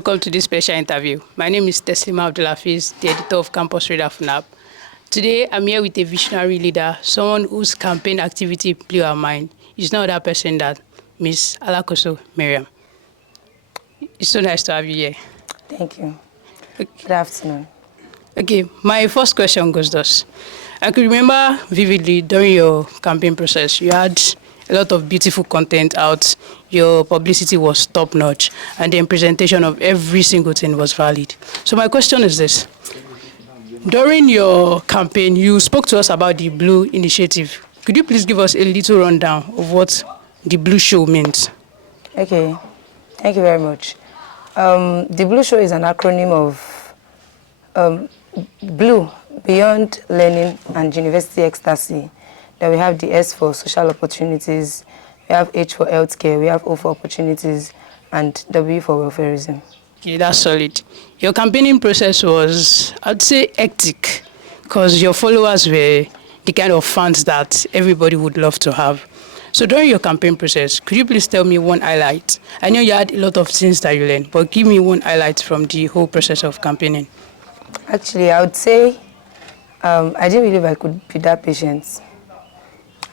welcome to this special interview. My name is Teslimah Abdulhafiz, the editor of Campus Radar FUNAAB. Today, I'm here with a visionary leader, someone whose campaign activity blew our mind. It's no other person than Ms. Alakoso, Maryam. It's so nice to have you here. Thank you. Good afternoon. Okay, my first question goes thus. I could remember vividly during your campaign process, you had a lot of beautiful content out, your publicity was top-notch, and the presentation of every single thing was valid. So my question is this. During your campaign, you spoke to us about the Blue Initiative. Could you please give us a little rundown of what the Blue Show means? Okay, thank you very much. The Blue Show is an acronym of Blue, Beyond Learning and University Ecstasy. Then we have the S for social opportunities, we have H for healthcare, we have O for opportunities, and W for welfareism. Okay, that's solid. Your campaigning process was, I'd say, hectic, because your followers were the kind of fans that everybody would love to have. So during your campaign process, could you please tell me one highlight? I know you had a lot of things that you learned, but give me one highlight from the whole process of campaigning. Actually, I would say I didn't believe I could be that patient.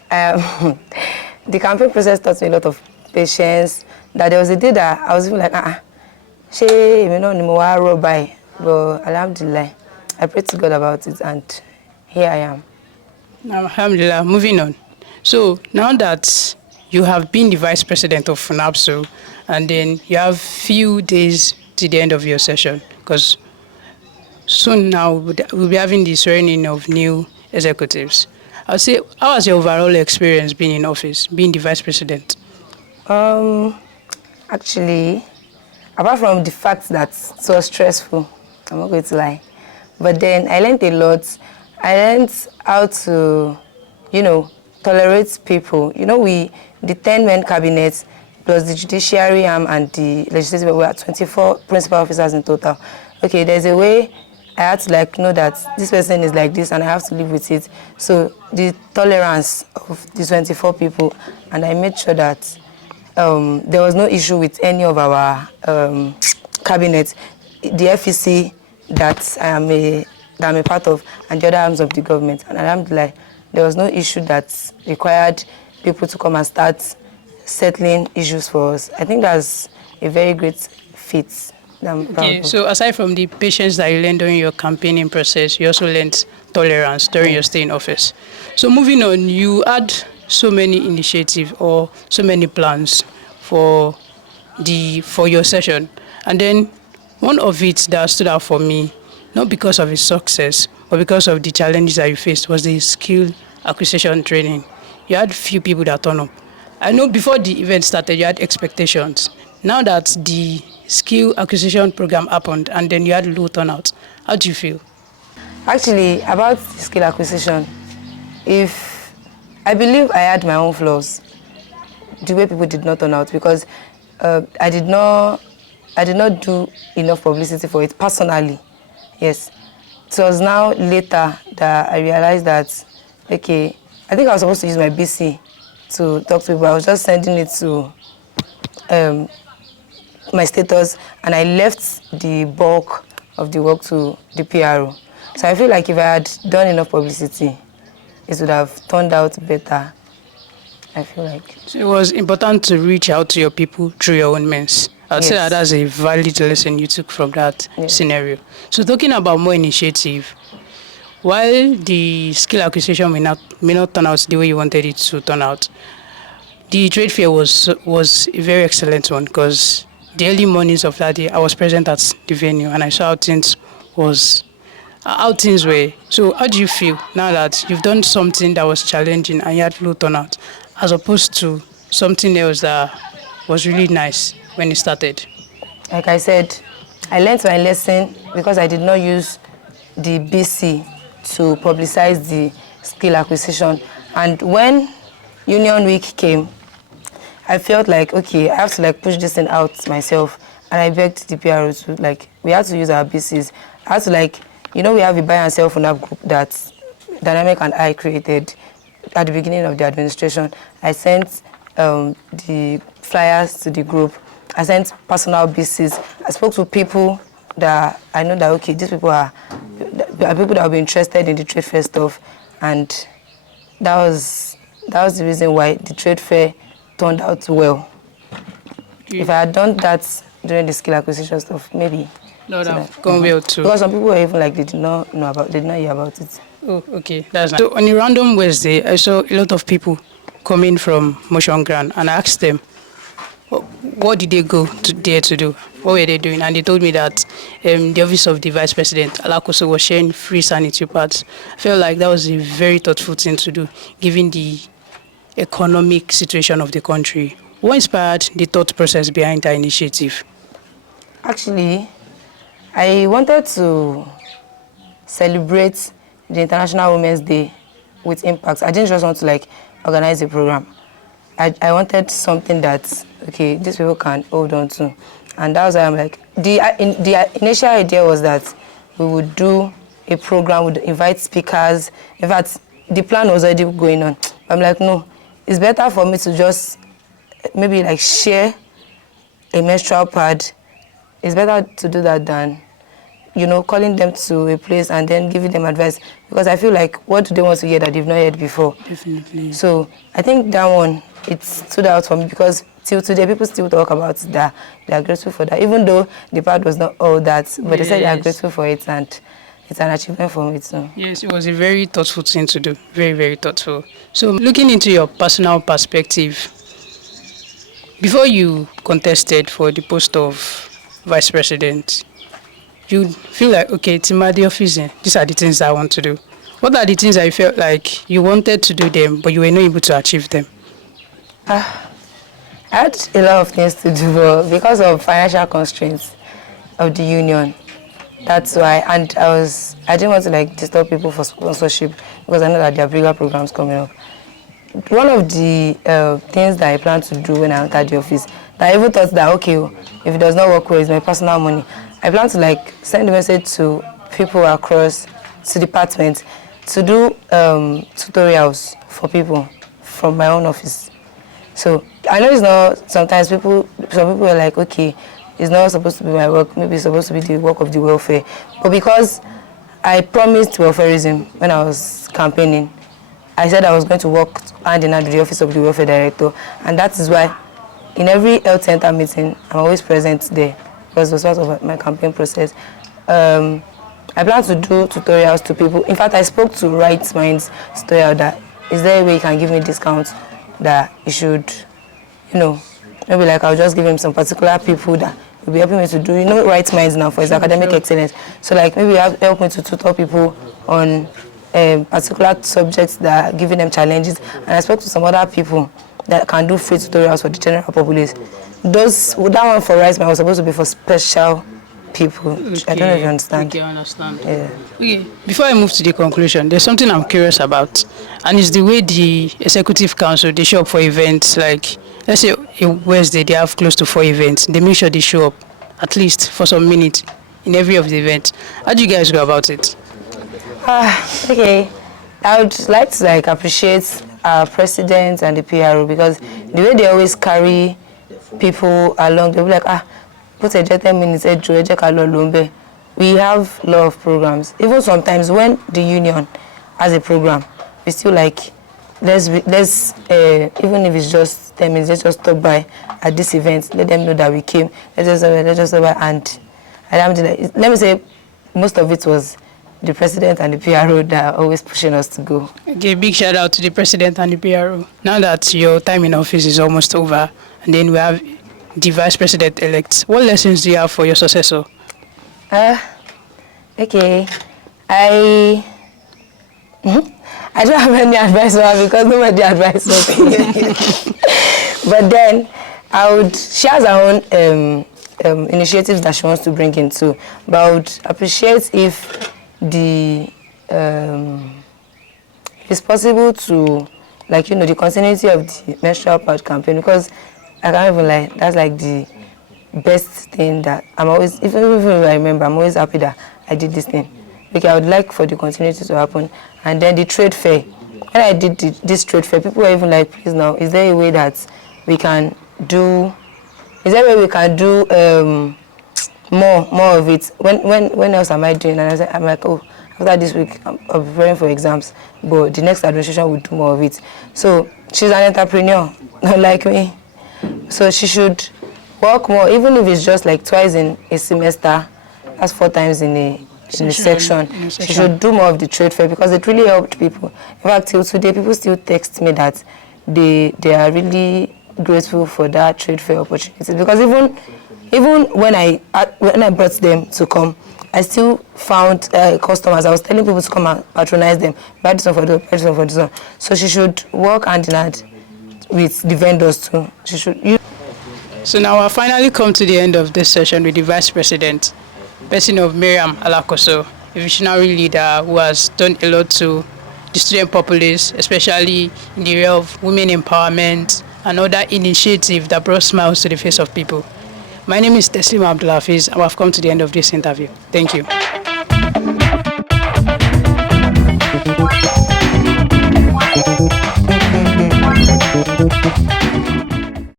The campaign process taught me a lot of patience. That there was a day that I was even like, she may not know by, but alhamdulillah, I prayed to God about it, and here I am. Alhamdulillah, moving on. So now that you have been the vice president of FUNAABSU, and then you have few days to the end of your session, because soon now we'll be having the swearing in of new executives. I'll say, how has your overall experience been in office, being the vice president? Actually, apart from the fact that it was stressful, I'm not going to lie, but then I learned a lot. I learned how to, tolerate people. The 10-man cabinet plus the judiciary arm and the legislative, we are 24 principal officers in total. Okay, there's a way I had to know that this person is like this and I have to live with it. So the tolerance of the 24 people, and I made sure that there was no issue with any of our cabinet, the FEC that I'm a part of, and the other arms of the government. And alhamdulillah, there was no issue that required people to come and start settling issues for us. I think that's a very great feat. Okay, so aside from the patience that you learned during your campaigning process, you also learned tolerance during your stay in office. So moving on, you had so many initiatives or so many plans for your session. And then one of it that stood out for me, not because of its success, but because of the challenges that you faced, was the skill acquisition training. You had few people that turn up. I know before the event started, you had expectations. Now that the skill acquisition program happened and then you had low turnout, how do you feel? Actually, about the skill acquisition, I believe I had my own flaws, the way people did not turn out, because I did not do enough publicity for it personally. Yes. It was now later that I realized that, okay, I think I was supposed to use my BC to talk to people. I was just sending it to my status, and I left the bulk of the work to the PRO. So I feel like if I had done enough publicity, it would have turned out better, I feel like. So it was important to reach out to your people through your own means. I'd say that that's a valid lesson you took from that scenario. So talking about more initiative, while the skill acquisition may not turn out the way you wanted it to turn out, the trade fair was a very excellent one, because the early mornings of that day, I was present at the venue and I saw how things were. So how do you feel now that you've done something that was challenging and you had low turnout, as opposed to something else that was really nice when it started? Like I said, I learned my lesson because I did not use the BC to publicize the skill acquisition. And when Union Week came, I felt like, okay, I have to push this thing out myself. And I begged the PRO to we had to use our BCs. I had to we have a buy and sell FUNAAB group that Dynamic and I created at the beginning of the administration. I sent the flyers to the group, I sent personal BCs. I spoke to people that I know that, okay, these people are people that will be interested in the trade fair stuff. And that was the reason why the trade fair turned out well. If I had done that during the skill acquisition stuff, maybe. No, that gone well too. Because some people were even like, they did not hear about it. Oh, okay, that's nice. So on a random Wednesday, I saw a lot of people coming from Motion Ground, and I asked them, what did they go there to do? What were they doing? And they told me that the office of the Vice President, Alakoso, was sharing free sanitary pads. I felt like that was a very thoughtful thing to do, given the economic situation of the country. What inspired the thought process behind that initiative? Actually, I wanted to celebrate the International Women's Day with impact. I didn't just want to like organize a program. I wanted something that, okay, these people can hold on to. And that was why I'm like, the initial idea was that we would do a program, would invite speakers. In fact, the plan was already going on. I'm like, no, it's better for me to just maybe like share a menstrual pad. It's better to do that than, calling them to a place and then giving them advice. Because I feel like, what do they want to hear that they've not heard before? Definitely. So I think that one, it stood out for me because till today, people still talk about that. They are grateful for that, even though the part was not all that. But they said they are grateful for it, and it's an achievement for me too. Yes, it was a very thoughtful thing to do. Very, very thoughtful. So looking into your personal perspective, before you contested for the post of Vice President, you feel like, okay, it's in my office, these are the things I want to do. What are the things that you felt like you wanted to do them, but you were not able to achieve them? I had a lot of things to do, but because of financial constraints of the union, that's why. And I didn't want to like disturb people for sponsorship because I know that there are bigger programs coming up. One of the things that I plan to do when I entered the office, that I even thought that, okay, if it does not work well, it's my personal money. I plan to like send a message to people across to departments to do tutorials for people from my own office. So I know it's not, sometimes some people are like, okay, it's not supposed to be my work, maybe it's supposed to be the work of the welfare. But because I promised welfareism when I was campaigning, I said I was going to work hand in hand with the office of the welfare director, and that is why in every health center meeting, I'm always present there because it was part of my campaign process. I plan to do tutorials to people. In fact, I spoke to Right Minds tutorial that, is there a way you can give me discounts that you should, maybe like I'll just give him some particular people that will be helping me to do, Right Minds now for his academic excellence. So like maybe help me to tutor people on particular subjects that are giving them challenges. And I spoke to some other people that can do free tutorials for the general populace. That one for Right Minds was supposed to be for special people. Okay. I don't know if you understand. Okay, I understand. Yeah. Okay, before I move to the conclusion, there's something I'm curious about, and it's the way the executive council, they show up for events. Like, let's say a Wednesday, they have close to 4 events. They make sure they show up at least for some minutes in every of the events. How do you guys go about it? Okay, I would like to appreciate our president and the PRO because the way they always carry people along, they'll be like, put a 10 minutes, we have a lot of programs. Even sometimes when the union has a program, we still like, let's even if it's just 10 minutes, let's just stop by at this event, let them know that we came, let's just stop by, and let me say, most of it was the president and the PRO that are always pushing us to go. Okay, big shout out to the president and the PRO. Now that your time in office is almost over, and then we have the vice president-elect, what lessons do you have for your successor? Okay, I don't have any advice for her because nobody advises me. But then she has her own initiatives that she wants to bring in too. But I would appreciate if it's possible to, the continuity of the menstrual pad campaign, because I can't even lie, that's like the best thing that I'm always, even if I remember, I'm always happy that I did this thing. Okay, I would like for the continuity to happen. And then the trade fair, when I did this trade fair, people were even like, please now, is there a way that we can do is there a way we can do more of it? When else am I doing? And I'm like, oh, after this week, I'm preparing for exams, but the next administration will do more of it. So she's an entrepreneur, not like me. So she should work more, even if it's just like twice in a semester. That's 4 times in a section. She should do more of the trade fair because it really helped people. In fact, till today, people still text me that they are really grateful for that trade fair opportunity. Because even when I brought them to come, I still found customers. I was telling people to come and patronize them. Buy this one for this one, buy this one for this one. So she should work hand in hand with the vendors too. She should. So now I finally come to the end of this session with the Vice President, person of Maryam Alakoso, a visionary leader who has done a lot to the student populace, especially in the area of women empowerment and other initiatives that brought smiles to the face of people. My name is Teslimah Abdulhafiz, and I've come to the end of this interview. Thank you.